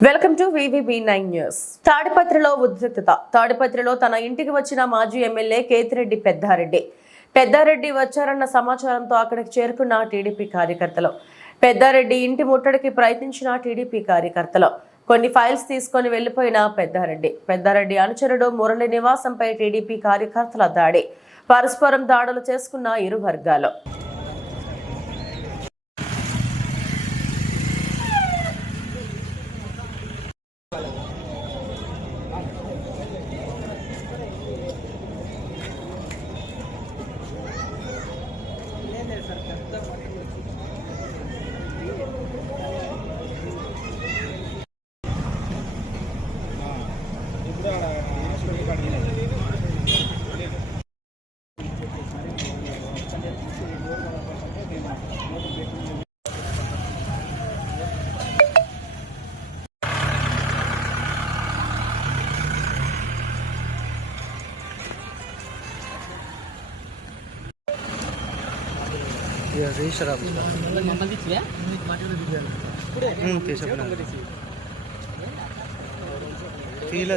Welcome to VVB9 news. తాడిపత్రిలో ఉద్రిక్తత. తాడిపత్రిలో తన ఇంటికి వచ్చిన మాజీ ఎమ్మెల్యే కేతిరెడ్డి పెద్దారెడ్డి వచ్చారన్న సమాచారంతో అక్కడికి చేరుకున్న టీడీపీ కార్యకర్తలు పెద్దారెడ్డి ఇంటి ముట్టడికి ప్రయత్నించిన టీడీపీ కార్యకర్తలు కొన్ని ఫైల్స్ తీసుకొని వెళ్లిపోయిన పెద్దారెడ్డి అనుచరుడు మురళి నివాసంపై టీడీపీ కార్యకర్తల దాడి. పరస్పరం దాడులు చేసుకున్న ఇరు వర్గాలు. Register office